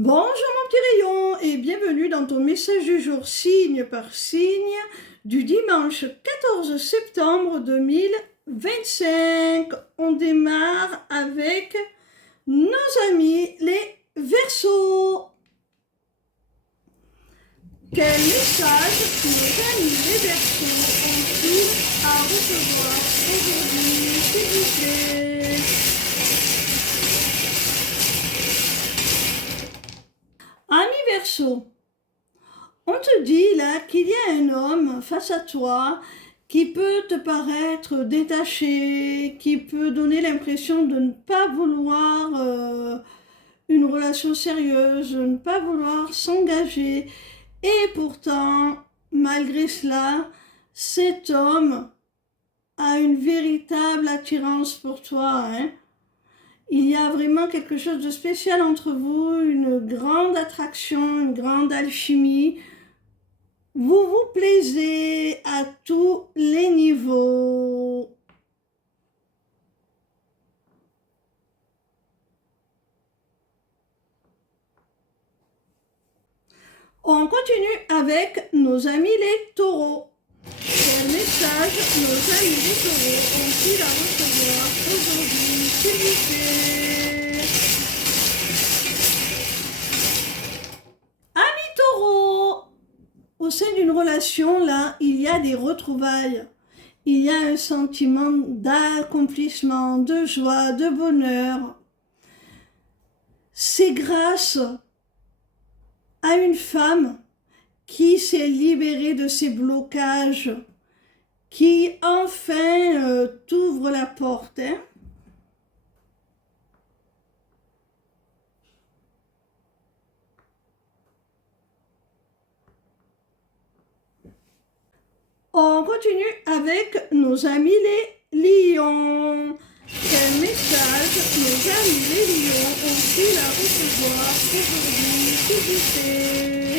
Bonjour mon petit rayon et bienvenue dans ton message du jour signe par signe du dimanche 14 septembre 2025. On démarre avec nos amis les Verseaux. Quel message nos amis les Verseaux ont-ils à recevoir aujourd'hui, s'il vous plaît? Ami Verseau, on te dit là qu'il y a un homme face à toi qui peut te paraître détaché, qui peut donner l'impression de ne pas vouloir une relation sérieuse, de ne pas vouloir s'engager. Et pourtant, malgré cela, cet homme a une véritable attirance pour toi, hein. Il y a vraiment quelque chose de spécial entre vous, une grande attraction, une grande alchimie. Vous vous plaisez à tous les niveaux. On continue avec nos amis les taureaux. Quel message nos amis les taureaux ont-ils à recevoir aujourd'hui, s'il vous plaît? Amis taureaux, au sein d'une relation, là, il y a des retrouvailles. Il y a un sentiment d'accomplissement, de joie, de bonheur. C'est grâce à une femme qui s'est libérée de ses blocages, qui enfin t'ouvre la porte, hein. On continue avec nos amis les lions. Quel message nos amis les lions ont-ils à recevoir aujourd'hui, s'il vous plaît?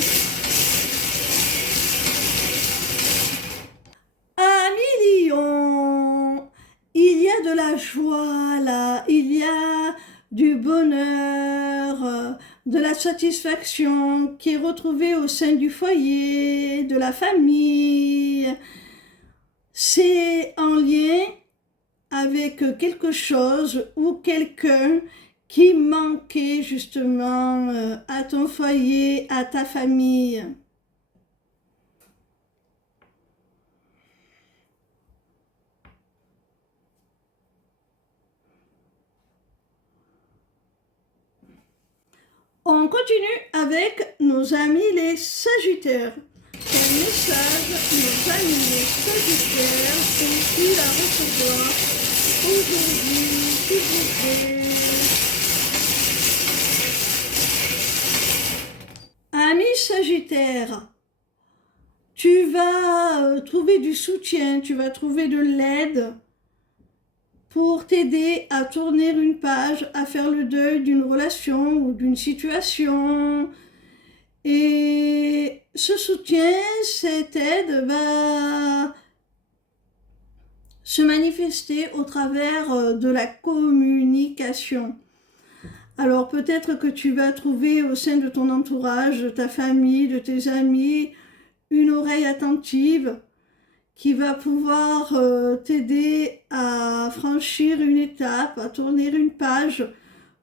Amis lions, il y a de la joie là, il y a du bonheur, de la satisfaction qui est retrouvée au sein du foyer, de la famille. C'est en lien avec quelque chose ou quelqu'un qui manquait justement à ton foyer, à ta famille. On continue avec nos amis les Sagittaires. Quel message nos amis les Sagittaires ont-ils à recevoir aujourd'hui, s'il vous plaît? Amis Sagittaires, tu vas trouver du soutien, tu vas trouver de l'aide pour t'aider à tourner une page, à faire le deuil d'une relation ou d'une situation. Et ce soutien, cette aide va se manifester au travers de la communication. Alors peut-être que tu vas trouver au sein de ton entourage, de ta famille, de tes amis, une oreille attentive qui va pouvoir t'aider à franchir une étape, à tourner une page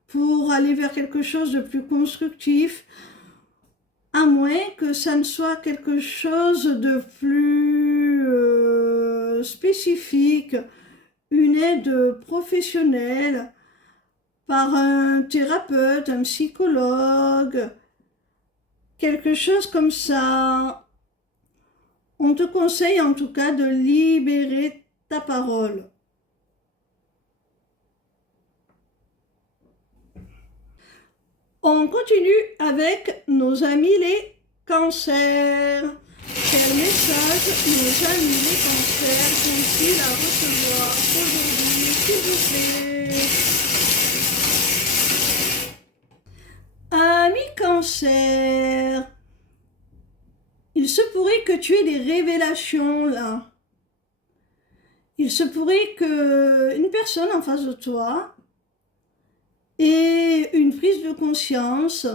pour aller vers quelque chose de plus constructif, à moins que ça ne soit quelque chose de plus spécifique, une aide professionnelle par un thérapeute, un psychologue, quelque chose comme ça. On te conseille en tout cas de libérer ta parole. On continue avec nos amis les cancers. Quel message nos amis les cancers ont-ils à recevoir aujourd'hui, s'il vous plaît? Amis cancer, il se pourrait que tu aies des révélations là. Il se pourrait qu'une personne en face de toi ait une prise de conscience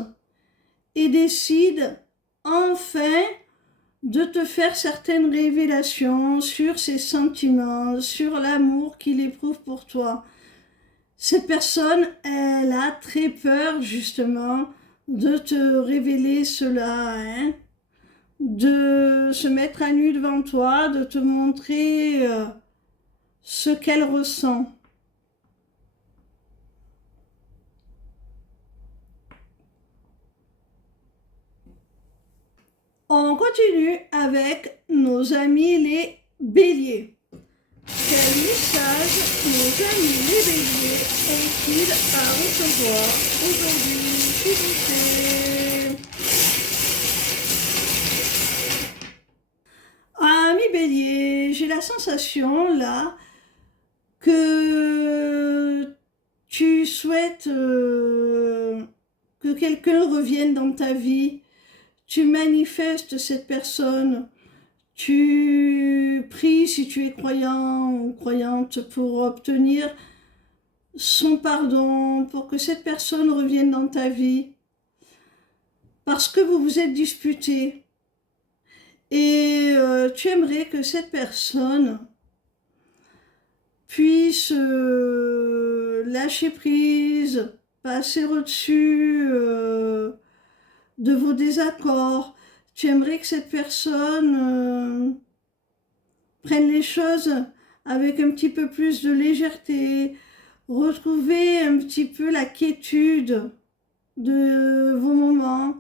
et décide enfin de te faire certaines révélations sur ses sentiments, sur l'amour qu'il éprouve pour toi. Cette personne, elle a très peur justement de te révéler cela, hein, de se mettre à nu devant toi, de te montrer ce qu'elle ressent. On continue avec nos amis les béliers. Quel message nos amis les béliers ont-ils à recevoir aujourd'hui, s'il vous plaît? Amis béliers, j'ai la sensation là que tu souhaites que quelqu'un revienne dans ta vie. Tu manifestes cette personne, tu pries si tu es croyant ou croyante pour obtenir son pardon, pour que cette personne revienne dans ta vie, parce que vous vous êtes disputés. Et tu aimerais que cette personne puisse lâcher prise, passer au-dessus de vos désaccords. Tu aimerais que cette personne prenne les choses avec un petit peu plus de légèreté, retrouver un petit peu la quiétude de vos moments,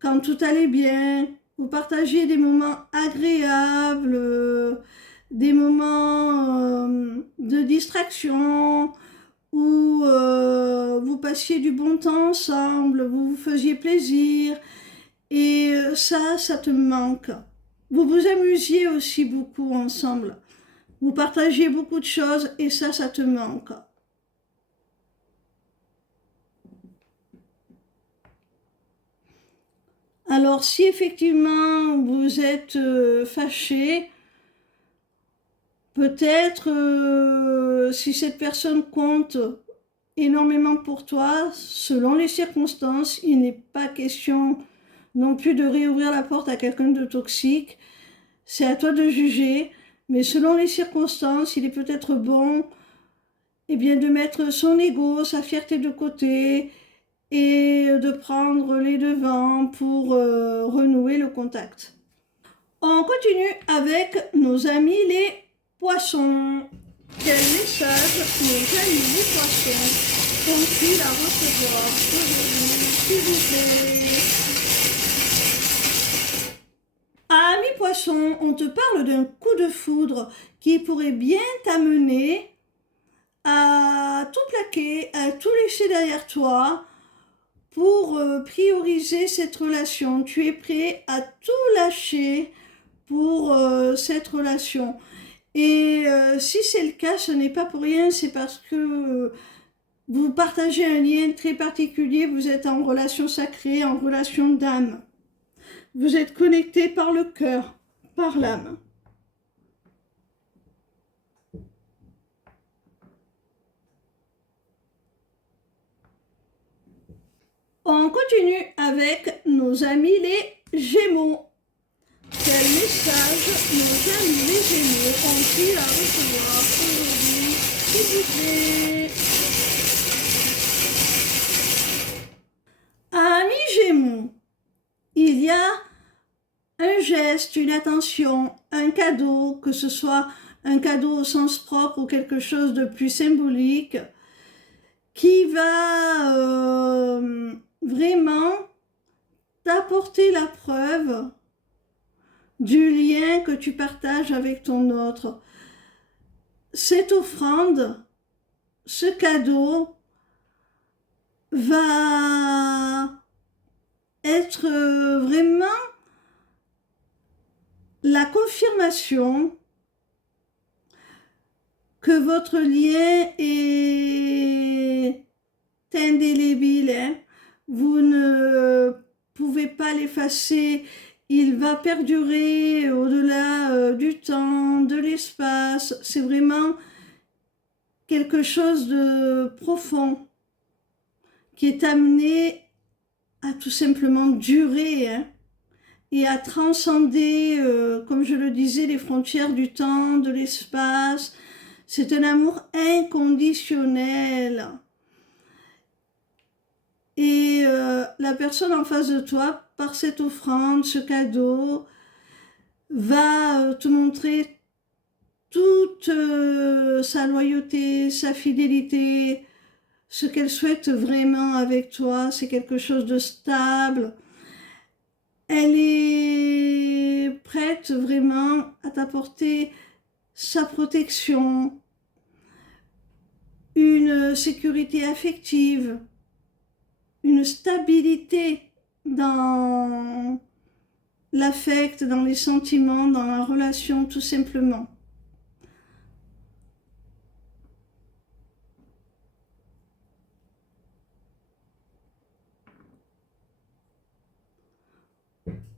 quand tout allait bien, vous partagiez des moments agréables, des moments de distraction, où vous passiez du bon temps ensemble, vous vous faisiez plaisir, et ça te manque. Vous vous amusiez aussi beaucoup ensemble, vous partagiez beaucoup de choses, et ça te manque. Alors si effectivement vous êtes fâché, peut-être si cette personne compte énormément pour toi, selon les circonstances, il n'est pas question non plus de réouvrir la porte à quelqu'un de toxique. C'est à toi de juger, mais selon les circonstances, il est peut-être bon bien, de mettre son ego, sa fierté de côté et de prendre les devants pour renouer le contact. On continue avec nos amis les poissons. Quel message nos amis les poissons ont-ils à recevoir aujourd'hui, s'il vous plaît? Amis poissons, on te parle d'un coup de foudre qui pourrait bien t'amener à tout plaquer, à tout laisser derrière toi pour prioriser cette relation. Tu es prêt à tout lâcher pour cette relation. Et si c'est le cas, ce n'est pas pour rien, c'est parce que vous partagez un lien très particulier, vous êtes en relation sacrée, en relation d'âme. Vous êtes connecté par le cœur, par l'âme. On continue avec nos amis les Gémeaux. Quel message nos amis les Gémeaux ont-ils à recevoir aujourd'hui, s'il vous plaît? Amis Gémeaux, il y a un geste, une attention, un cadeau, que ce soit un cadeau au sens propre ou quelque chose de plus symbolique, qui va vraiment t'apporter la preuve du lien que tu partages avec ton autre. Cette offrande, ce cadeau va être vraiment la confirmation que votre lien est indélébile, hein. Vous ne pouvez pas l'effacer, il va perdurer au-delà du temps, de l'espace. C'est vraiment quelque chose de profond qui est amené à tout simplement durer, hein, et à transcender, comme je le disais, les frontières du temps, de l'espace. C'est un amour inconditionnel. Et la personne en face de toi, par cette offrande, ce cadeau, va te montrer toute sa loyauté, sa fidélité, ce qu'elle souhaite vraiment avec toi. C'est quelque chose de stable. Elle est prête vraiment à t'apporter sa protection, une sécurité affective, une stabilité dans l'affect, dans les sentiments, dans la relation, tout simplement.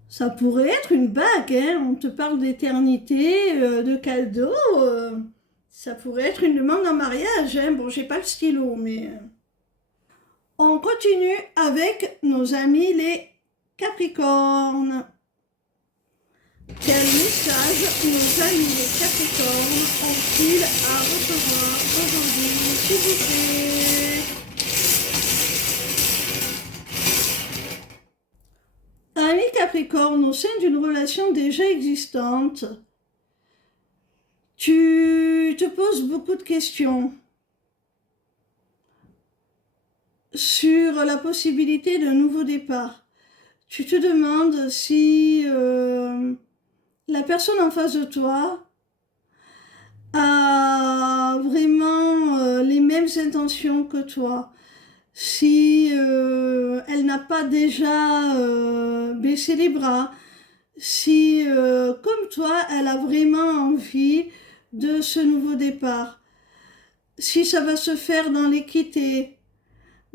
Ça pourrait être une bague, hein. On te parle d'éternité, de cadeaux. Ça pourrait être une demande en mariage, hein. Bon, j'ai pas le stylo, mais... On continue avec nos amis les Capricornes. Quel message nos amis les Capricornes ont-ils à recevoir aujourd'hui, s'il vous plaît? Amis Capricorne, au sein d'une relation déjà existante, tu te poses beaucoup de questions sur la possibilité d'un nouveau départ. Tu te demandes si la personne en face de toi a vraiment les mêmes intentions que toi, si elle n'a pas déjà baissé les bras, si comme toi elle a vraiment envie de ce nouveau départ, si ça va se faire dans l'équité,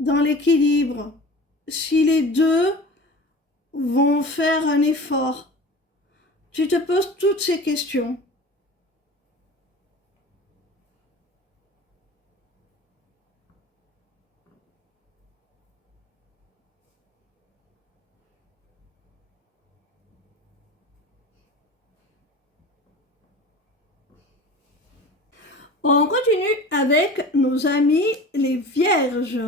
dans l'équilibre, si les deux vont faire un effort. Tu te poses toutes ces questions. On continue avec nos amis les Vierges.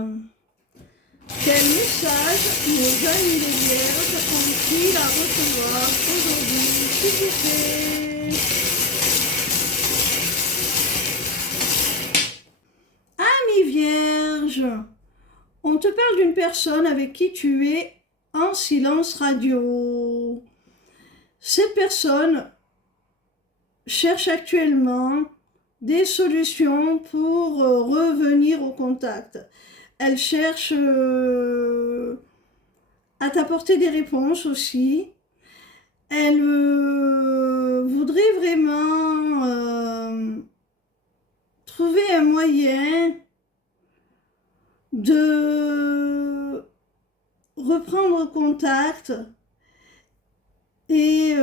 Quel message nos amis les Vierges ont-ils à recevoir aujourd'hui, s'il vous plaît? Amis Vierges, on te parle d'une personne avec qui tu es en silence radio. Cette personne cherche actuellement des solutions pour revenir au contact. Elle cherche à t'apporter des réponses aussi. Elle voudrait vraiment trouver un moyen de reprendre contact et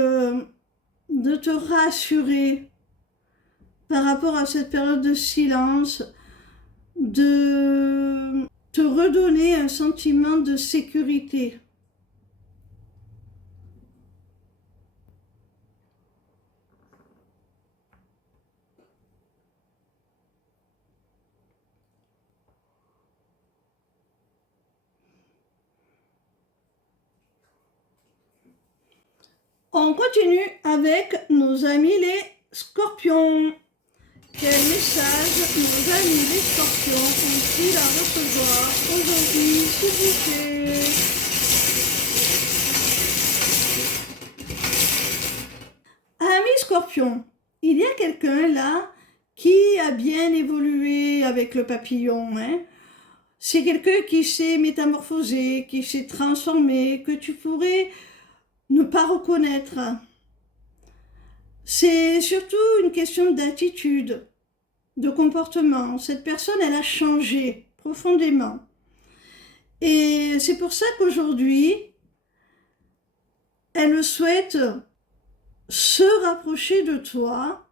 de te rassurer par rapport à cette période de silence, de te redonner un sentiment de sécurité. On continue avec nos amis les Scorpions. Quel message nos amis les Scorpions ont-ils à recevoir aujourd'hui, s'il vous plaît? Amis Scorpions, il y a quelqu'un là qui a bien évolué avec le papillon, hein? C'est quelqu'un qui s'est métamorphosé, qui s'est transformé, que tu pourrais ne pas reconnaître. C'est surtout une question d'attitude, de comportement. Cette personne, elle a changé profondément. Et c'est pour ça qu'aujourd'hui, elle souhaite se rapprocher de toi,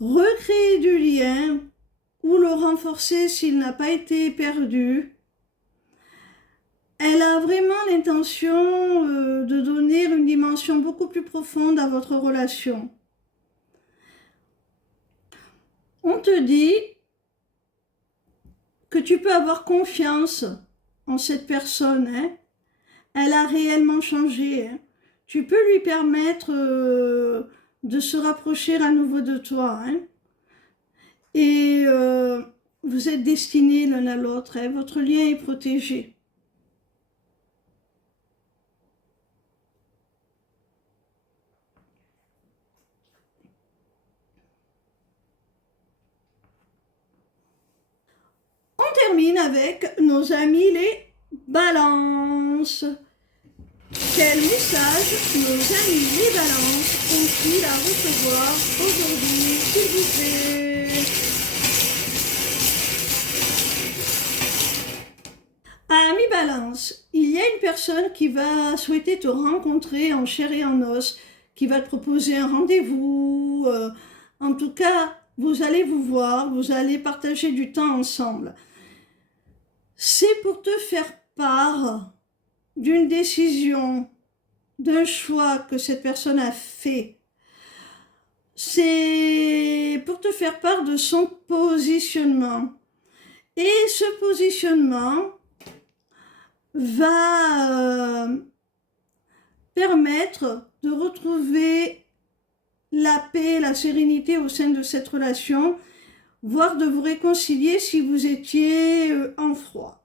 recréer du lien ou le renforcer s'il n'a pas été perdu, Elle a vraiment l'intention de donner une dimension beaucoup plus profonde à votre relation. On te dit que tu peux avoir confiance en cette personne. Hein. Elle a réellement changé. Hein. Tu peux lui permettre de se rapprocher à nouveau de toi. Hein. Et vous êtes destinés l'un à l'autre. Hein. Votre lien est protégé. On termine avec nos amis les balances. Quel message nos amis les balances ont-ils à recevoir aujourd'hui, s'il vous plaît? Amis balance, il y a une personne qui va souhaiter te rencontrer en chair et en os, qui va te proposer un rendez-vous. En tout cas, vous allez vous voir, vous allez partager du temps ensemble. C'est pour te faire part d'une décision, d'un choix que cette personne a fait. C'est pour te faire part de son positionnement. Et ce positionnement va permettre de retrouver la paix, la sérénité au sein de cette relation, voire de vous réconcilier si vous étiez en froid.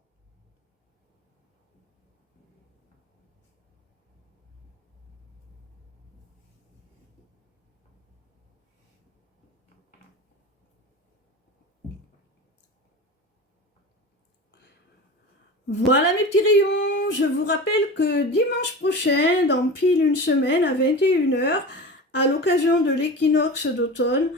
Voilà mes petits rayons, je vous rappelle que dimanche prochain, dans pile une semaine à 21h, à l'occasion de l'équinoxe d'automne,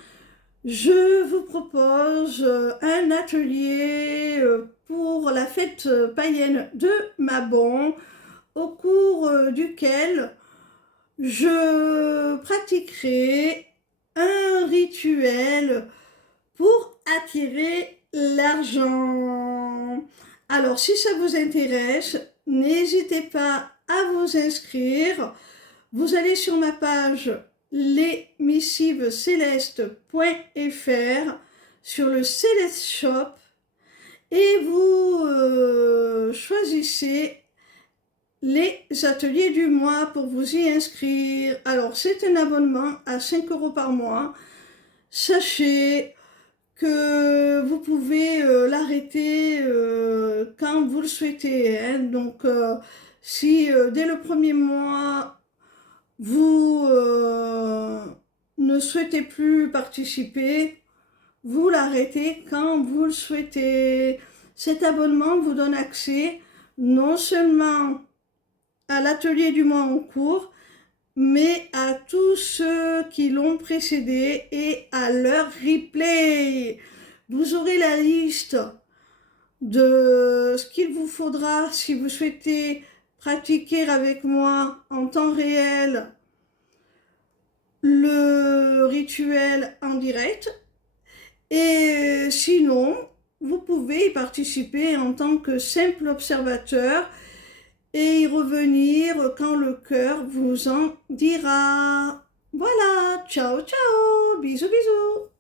je vous propose un atelier pour la fête païenne de Mabon, au cours duquel je pratiquerai un rituel pour attirer l'argent. Alors, si ça vous intéresse, n'hésitez pas à vous inscrire. Vous allez sur ma page lesmissivescélestes.fr sur le Céleste Shop et vous choisissez les ateliers du mois pour vous y inscrire. Alors, c'est un abonnement à 5 € par mois. Sachez que vous pouvez l'arrêter quand vous le souhaitez. Hein. Donc, si dès le premier mois, vous ne souhaitez plus participer, vous l'arrêtez quand vous le souhaitez. Cet abonnement vous donne accès non seulement à l'atelier du mois en cours, mais à tous ceux qui l'ont précédé et à leur replay. Vous aurez la liste de ce qu'il vous faudra si vous souhaitez pratiquer avec moi en temps réel le rituel en direct. Et sinon, vous pouvez y participer en tant que simple observateur et y revenir quand le cœur vous en dira. Voilà, ciao ciao, bisous bisous.